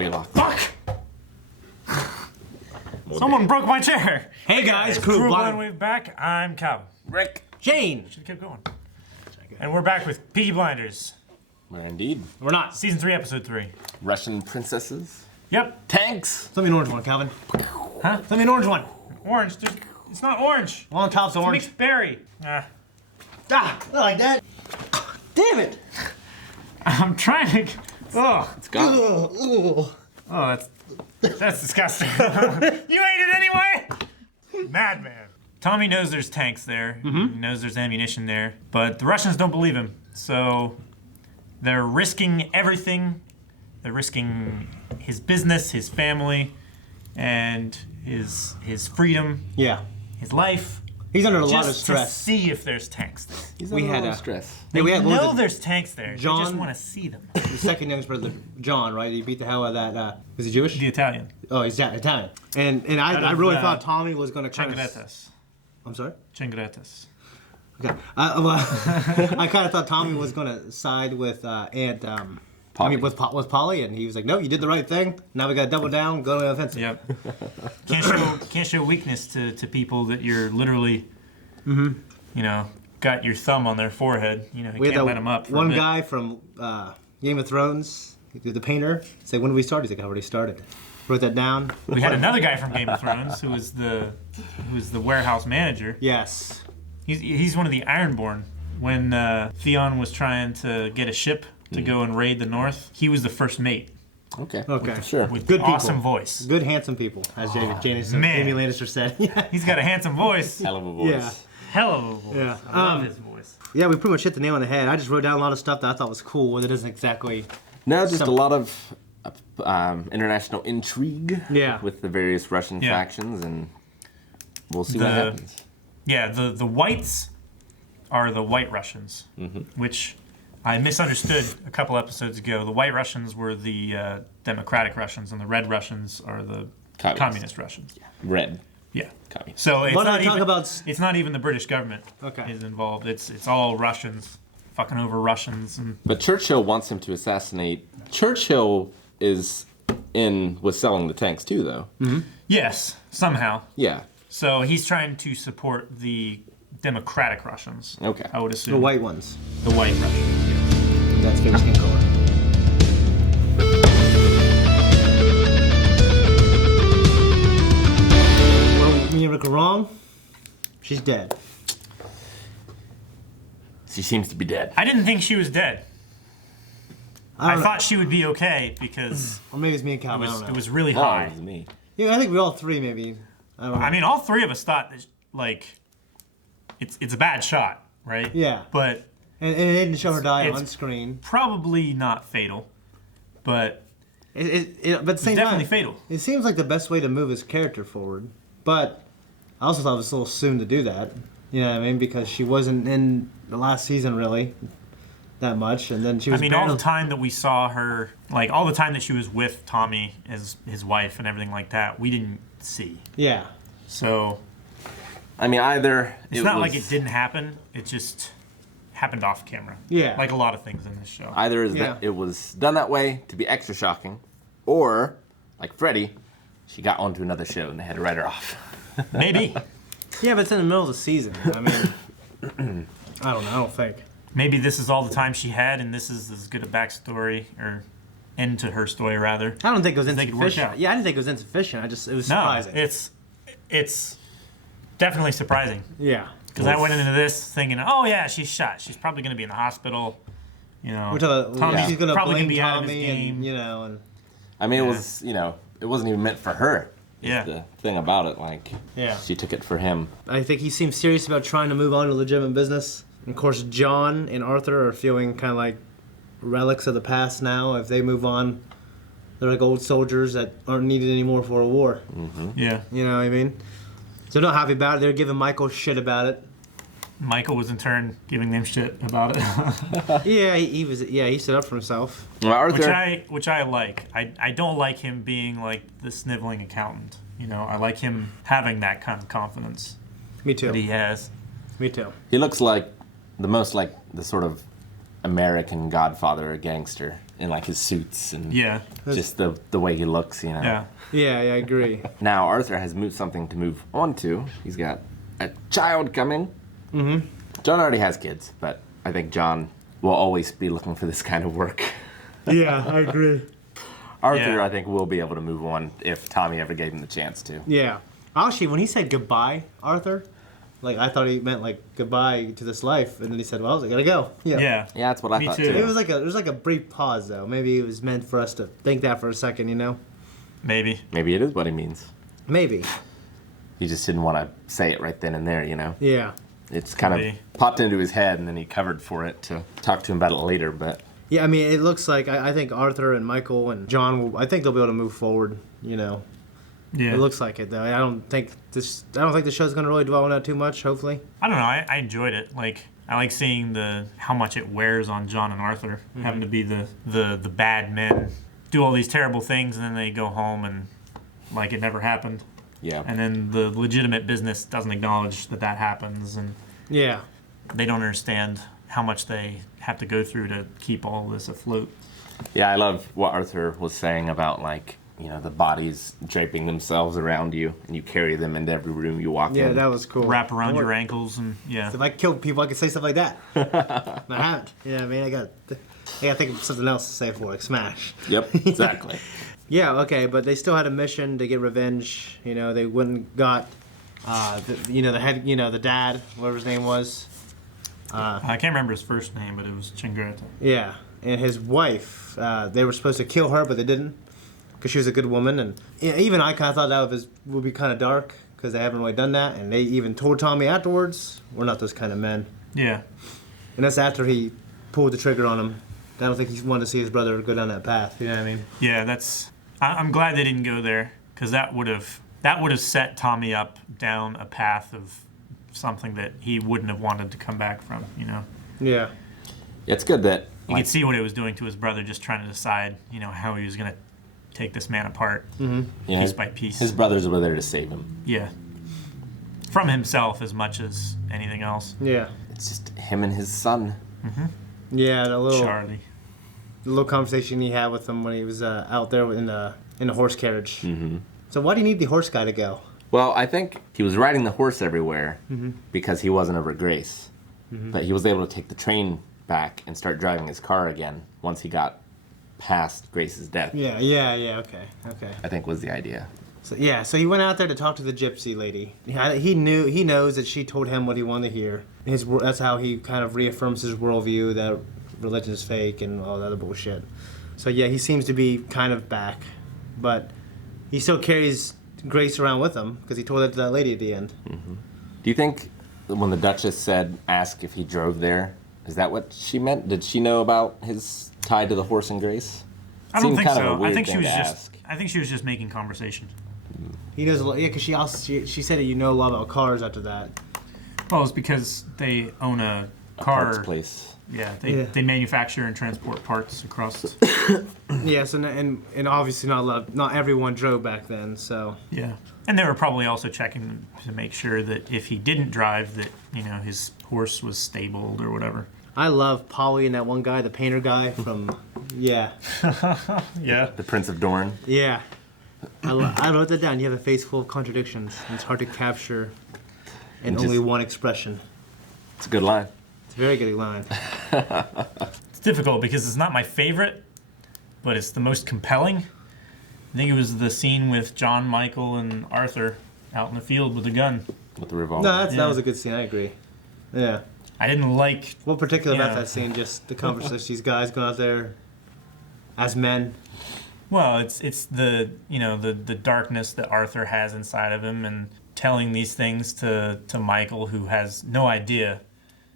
be locked. Fuck! Someone broke my chair. Hey guys, Crew Blind Wave back. I'm Calvin. Rick. Jane. Should keep going. And we're back with Peaky Blinders. We're indeed. We're not. Season 3, Episode 3. Russian princesses. Yep. Tanks. Send me an orange one, Calvin. Huh? Send me an orange one. Orange. It's not orange. Well, on top's It's orange. mixed berry. Ah, not like that. Damn it. I'm trying to... Oh. It's gone. Oh, that's disgusting. You ate it anyway? Madman. Tommy knows there's tanks there. He knows there's ammunition there. But the Russians don't believe him. So they're risking everything. They're risking his business, his family, and his freedom, Yeah. his life. He's under a lot of Just to stress. see if there's tanks there. He's We under had a a- little stress. Yeah, we had what know was it? there's tanks there. They just John- want to see them. The second youngest brother, John, right? He beat the hell out of that. Was he Jewish? The Italian. Oh, he's Italian. And Out I of, really thought Tommy was going to kind of. Chingretas. I'm sorry. Chingretas. Okay. I kind of thought Tommy was going to side with Aunt. I mean, with Polly, and he was like, "No, you did the right thing. Now we got to double down, go to the offensive." Yep. Can't show weakness to people that you're literally, got your thumb on their forehead. You know, you We had can't that let them up. For a one bit. guy from Game of Thrones, the painter, said, "When do we start?" He's like, "I already started." Wrote that down. We had another guy from Game of Thrones who was the warehouse manager. Yes. He's one of the Ironborn. When Theon was trying to get a ship to go and raid the North, he was the first mate Okay. Okay. Sure. with Good people. awesome voice. Good, handsome people, as Jamie man. Amy Lannister said. Yeah. He's got a handsome voice. Hell of a voice. Yeah. Hell of a voice. Yeah. I love his voice. Yeah, we pretty much hit the nail on the head. I just wrote down a lot of stuff that I thought was cool, but it isn't exactly. No, just Some- a lot of international intrigue. Yeah. With the various Russian Yeah. factions, and we'll see what happens. Yeah, the whites are the White Russians, which I misunderstood a couple episodes ago. The White Russians were the Democratic Russians, and the Red Russians are the Communist Russians. Red. Yeah. Communist. So it's Why not not talk even, about- it's not even the British government Okay. is involved. It's all Russians fucking over Russians. And But Churchill wants him to assassinate. Churchill was selling the tanks too, though. yes, somehow. Yeah. So he's trying to support the Democratic Russians. Okay. I would assume. The white ones. The White Russians. Yes. That's fair skin color. Well, me and Rick are wrong. She's dead. She seems to be dead. I didn't think she was dead. I I don't thought she would be okay because know. Or maybe it's me and Calvin. I don't know. it was really Oh, high. it was me. Yeah, I think we all three maybe. I don't know. I mean, all three of us thought that, like, it's a bad shot, right? Yeah. But And it didn't show her die It's- on screen. probably not fatal. But But at the it's same definitely time, fatal. it seems like the best way to move his character forward. But I also thought it was a little soon to do that. You know what I mean? Because she wasn't in the last season really that much, and then she I was. mean, all barely- the time that we saw her, like, all the time that she was with Tommy as his wife and everything like that, we didn't see. Yeah. So I mean, either it's not like it didn't happen. It just happened off camera. Yeah. Like a lot of things in this show. Either is Yeah. that it was done that way to be extra shocking, or like Freddie, she got onto another show and they had to write her off. Maybe. Yeah, but it's in the middle of the season. I mean, I don't know. I don't think. Maybe this is all the time she had, and this is as good a backstory, or end to her story, rather. I don't think it was They could work insufficient. out. Yeah, I didn't think it was insufficient. It was No, surprising. it's definitely surprising. Yeah. Because I went into this thinking, oh yeah, she's shot. She's probably going to be in the hospital. You know, We're talking. Tommy's She's gonna probably blame going to be out of his Tommy, game. and you know, and I mean, it was, it wasn't even meant for her. Yeah. The thing about it, like, yeah. she took it for him. I think he seems serious about trying to move on to legitimate business. And of course, John and Arthur are feeling kind of like relics of the past now. If they move on, they're like old soldiers that aren't needed anymore for a war. Yeah. You know what I mean? So they're not happy about it. They're giving Michael shit about it. Michael was in turn giving them shit about it, Yeah, he was. Yeah, he stood up for himself. Well, Arthur, which I like. I don't like him being like the sniveling accountant. You know, I like him having that kind of confidence Me too. that he has. Me too. he looks like the most like the sort of American Godfather or gangster in like his suits and Yeah. just the way he looks, you know. Yeah. Yeah, I agree. Now Arthur has moved something to move on to. He's got a child coming. Mm-hmm. John already has kids, but I think John will always be looking for this kind of work. Yeah, I agree. Arthur, Yeah. I think, will be able to move on if Tommy ever gave him the chance to. Yeah. Actually, when he said goodbye, Arthur, like I thought he meant like goodbye to this life, and then he said, "Well, I gotta go." Yeah. Yeah, that's what I Me thought too. too. It was like a brief pause though. Maybe it was meant for us to think that for a second, you know? Maybe. Maybe it is what he means. Maybe. He just didn't want to say it right then and there, you know. Yeah. It's kind Maybe. of popped into his head, and then he covered for it to talk to him about it later. But Yeah, I mean, it looks like I think Arthur and Michael and John will. I think they'll be able to move forward. You know, Yeah. it looks like it though. I don't think the show's gonna really dwell on that too much. Hopefully. I don't know. I enjoyed it. Like I like seeing how much it wears on John and Arthur having to be the bad men, do all these terrible things, and then they go home and like it never happened. yeah, And then the legitimate business doesn't acknowledge that happens, and Yeah. they don't understand how much they have to go through to keep all this afloat. yeah, I love what Arthur was saying about like, you know, the bodies draping themselves around you, and you carry them into every room you walk Yeah, in. that was cool. Wrap around Or- your ankles, and yeah. If I killed people, I could say stuff like that. I haven't. Yeah, I mean, I got to think of something else to say for it, like smash. Yep, exactly. Yeah, okay, but they still had a mission to get revenge. You know, they went and got, the dad, whatever his name was. I can't remember his first name, but it was Chingreta. Yeah, and his wife. They were supposed to kill her, but they didn't, because she was a good woman. And even I kind of thought that would be kind of dark, because they haven't really done that. And they even told Tommy afterwards, "We're not those kind of men." Yeah. And that's after he pulled the trigger on him. I don't think he wanted to see his brother go down that path. You know what I mean? Yeah, I'm glad they didn't go there, because that would have set Tommy up down a path of something that he wouldn't have wanted to come back from. You know, Yeah. It's good that you like, could see what it was doing to his brother, just trying to decide, how he was gonna take this man apart you know, piece by piece. his brothers were there to save him. Yeah, from himself as much as anything else. Yeah. It's just him and his son. Yeah, the Charlie. little conversation he had with him when he was out there in the horse carriage. Mm-hmm. So why do you need the horse guy to go? Well, I think he was riding the horse everywhere because he wasn't over Grace. But he was able to take the train back and start driving his car again once he got past Grace's death, Yeah, okay. I think was the idea. So he went out there to talk to the gypsy lady. He knows that she told him what he wanted to hear. That's how he kind of reaffirms his worldview that religion is fake and all that other bullshit. So yeah, he seems to be kind of back, but he still carries Grace around with him because he told that to that lady at the end. Do you think when the Duchess asked if he drove there, is that what she meant? Did she know about his tie to the horse and Grace? I don't Seemed think kind of a so. weird I think she thing was to just. ask. I think she was just making conversation. He knows a lot, yeah, because she said that you know a lot about cars after that. Well, it's because they own a Parts car. place. Yeah, Yeah. they manufacture and transport parts across. Yes, and obviously not everyone drove back then, so. Yeah, and they were probably also checking to make sure that if he didn't drive, that his horse was stabled or whatever. I love Polly and that one guy, the painter guy from, yeah. Yeah. The Prince of Dorne. Yeah. I wrote that down. You have a face full of contradictions. And it's hard to capture in And only just- one expression. It's a good line. It's a very good line. It's difficult because it's not my favorite, but it's the most compelling. I think it was the scene with John, Michael, and Arthur out in the field with a gun. With the revolver. No, that Yeah. was a good scene. I agree. Yeah. I didn't like. What particular about Yeah. that scene? Just the conversation. These guys going out there as men. Well, it's the the darkness that Arthur has inside of him, and telling these things to Michael, who has no idea,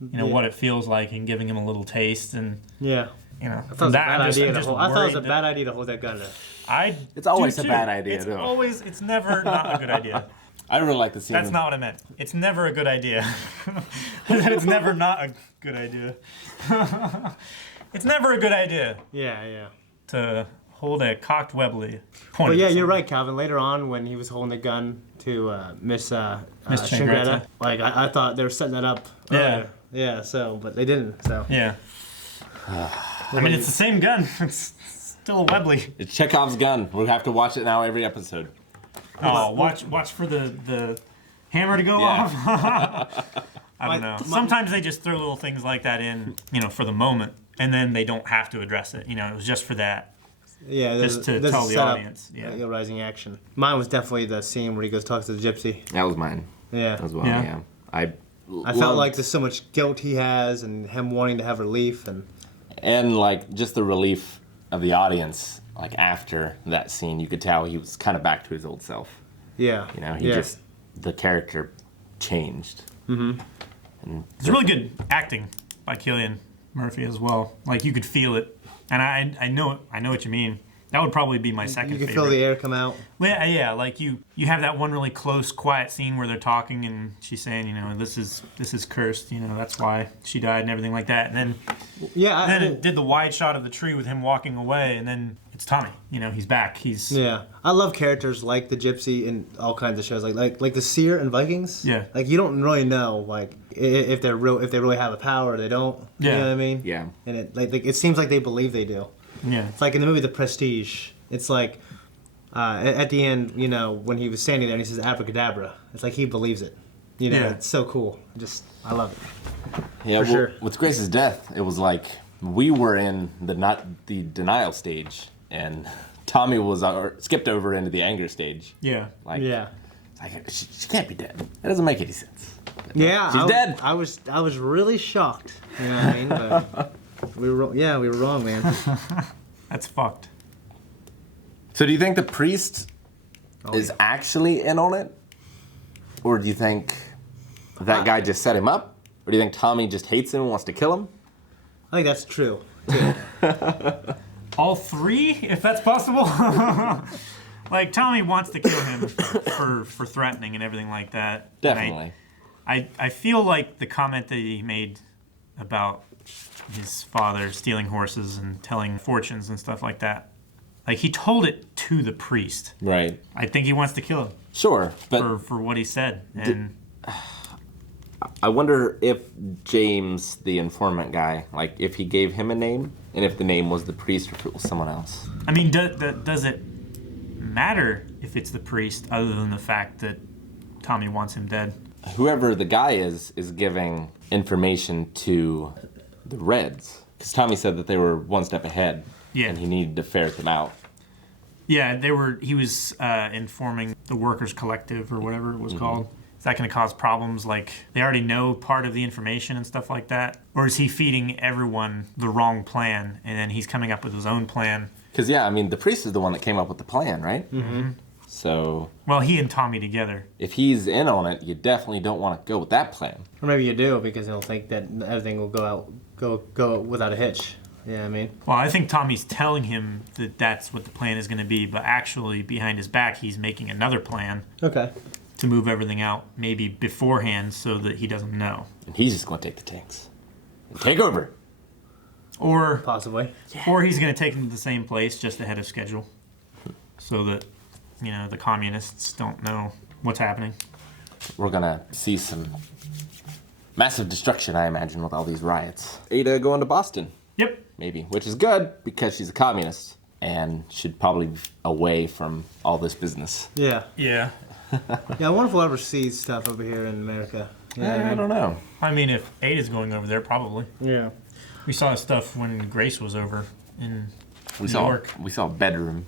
Yeah. what it feels like, and giving him a little taste, and Yeah. I I thought it was a bad idea to hold. I thought it was a bad idea to hold that gun there. It's always do a too. bad idea, though. It's never not a good idea. I really like the scene. That's not what I meant. It's never a good idea. I said it's never not a good idea. It's never a good idea Yeah. to hold a cocked Webley. But yeah, you're right, Calvin. Later on, when he was holding the gun to Miss Chingreta. like I thought they were setting that up. Yeah. earlier. Yeah. So, but they didn't. So. Yeah. I mean, it's the same gun. It's still a Webley. It's Chekhov's gun. We'll have to watch it now every episode. Oh, watch for the hammer to go Yeah. off. I don't know. Sometimes they just throw little things like that in, for the moment, and then they don't have to address it. It was just for that. Yeah, Just to there's tell a the setup, audience. Yeah. Rising action. Mine was definitely the scene where he goes talks to the gypsy. That was mine Yeah. as well. Yeah. Yeah. I felt like there's so much guilt he has, and him wanting to have relief, and like just the relief of the audience. Like after that scene, you could tell he was kind of back to his old self. yeah. The character changed. Mm-hmm. And It's really good acting by Cillian Murphy as well. Like you could feel it, and I know what you mean. That would probably be my second You can favorite. feel the air come out. Yeah, like you have that one really close, quiet scene where they're talking, and she's saying, this is cursed. That's why she died and everything like that. And then Yeah. it did the wide shot of the tree with him walking away, and then it's Tommy. He's back. Yeah, I love characters like the gypsy in all kinds of shows, like the seer and Vikings. Yeah. Like you don't really know if they're real, if they really have a power or they don't. Yeah. You know what I mean? Yeah. And it seems like they believe they do. Yeah. It's like in the movie The Prestige. It's like at the end, when he was standing there and he says abracadabra. It's like he believes it. Yeah. It's so cool. I love it. Yeah, For sure. With Grace's death, it was like we were in the denial stage, and Tommy was skipped over into the anger stage. Yeah. Like, Yeah. it's like she can't be dead. That doesn't make any sense. Yeah. She's dead. I was really shocked. You know what I mean? But we were wrong, man. That's fucked. So do you think the priest is actually in on it, or do you think that guy just set him up, or do you think Tommy just hates him and wants to kill him? I think that's true. Too. All three, if that's possible. Like Tommy wants to kill him for threatening and everything like that. And Definitely. I feel like the comment that he made about his father stealing horses and telling fortunes and stuff like that, like he told it to the priest. Right. I think he wants to kill him Sure, but for what he said. And I wonder if James, the informant guy, like if he gave him a name, and if the name was the priest or if it was someone else. I mean, does it matter if it's the priest, other than the fact that Tommy wants him dead? Whoever the guy is giving information to the Reds, because Tommy said that they were one step ahead, Yeah. and he needed to ferret them out. Yeah, he was informing the workers' collective or whatever it was called. Is that going to cause problems? Like, they already know part of the information and stuff like that? Or is he feeding everyone the wrong plan, and then he's coming up with his own plan? Because, yeah, I mean, the priest is the one that came up with the plan, right? Mm-hmm. So, Well, he and Tommy together. if he's in on it, you definitely don't want to go with that plan. Or maybe you do because he'll think that everything will go without a hitch. Yeah, you know I mean. Well, I think Tommy's telling him that that's what the plan is going to be, but actually, behind his back, he's making another plan Okay. to move everything out, maybe beforehand, so that he doesn't know. And he's just going to take the tanks. And take over. Or Possibly. Or he's going to take them to the same place just ahead of schedule, so that the communists don't know what's happening. We're going to see some massive destruction, I imagine, with all these riots. Ada going to Boston, Yep. maybe, which is good because she's a communist and should probably be away from all this business. Yeah. Yeah. Yeah, I wonder if we'll ever see stuff over here in America. Yeah, I don't know. I mean, if Ada's going over there, probably. Yeah. We saw stuff when Grace was over in New York. We saw a bedroom.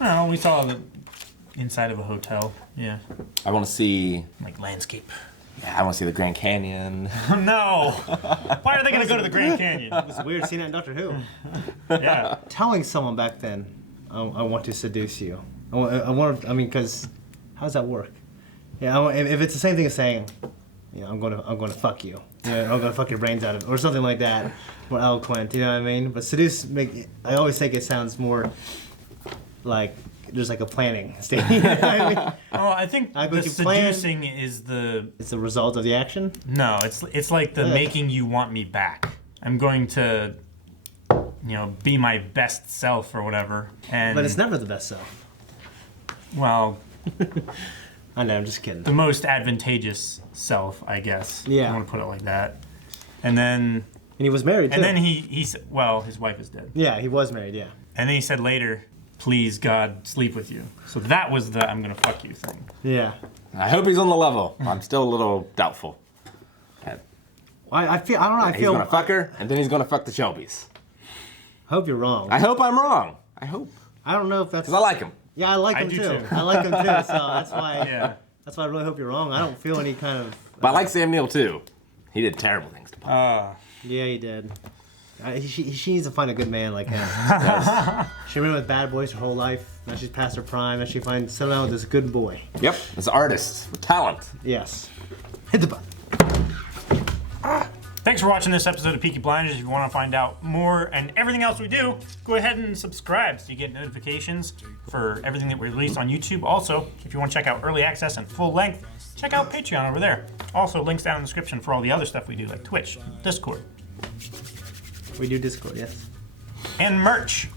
No, we saw the inside of a hotel. Yeah. I want to see. Like landscape. Yeah, I want to see the Grand Canyon. No! Why are they going to go to the Grand Canyon? It's weird seeing that in Doctor Who. Yeah. Telling someone back then, I want to seduce you. I mean, because how does that work? Yeah, if it's the same thing as saying, I'm going to fuck you. Yeah, I'm going to fuck your brains out of it, or something like that. More eloquent, you know what I mean? But seduce, I always think it sounds more like there's like a planning stage. You know what I mean? Well, I think I the think you plan- seducing is the... It's the result of the action. No, it's like the Yeah. making you want me back. I'm going to, be my best self or whatever. And But it's never the best self. well, I know, I'm just kidding. the most advantageous self, I guess. Yeah. I want to put it like that. And then And he was married, too. And then he said, well, his wife is dead. Yeah, he was married, yeah. And then he said later, please, God, sleep with you. So that was the I'm gonna fuck you thing. Yeah. I hope he's on the level. I'm still a little doubtful. I don't know. He's gonna fuck her, and then he's gonna fuck the Shelbys. I hope you're wrong. I hope I'm wrong. I hope. I don't know if that's... Because I like him. Yeah, I like him, do too. too. I like him, too, so that's why... Yeah. That's why I really hope you're wrong. I don't feel any kind of... But I like Sam Neill, too. He did terrible things to Paul. Yeah, he did. She needs to find a good man like him. She ran with bad boys her whole life. Now she's past her prime. Now she finds settle down with this good boy. Yep, as an artist with talent. Yes. Hit the button. Thanks for watching this episode of Peaky Blinders. If you want to find out more and everything else we do, go ahead and subscribe so you get notifications for everything that we release on YouTube. Also, if you want to check out early access and full length, check out Patreon over there. Also, links down in the description for all the other stuff we do, like Twitch, Discord, We do Discord, yes. and merch.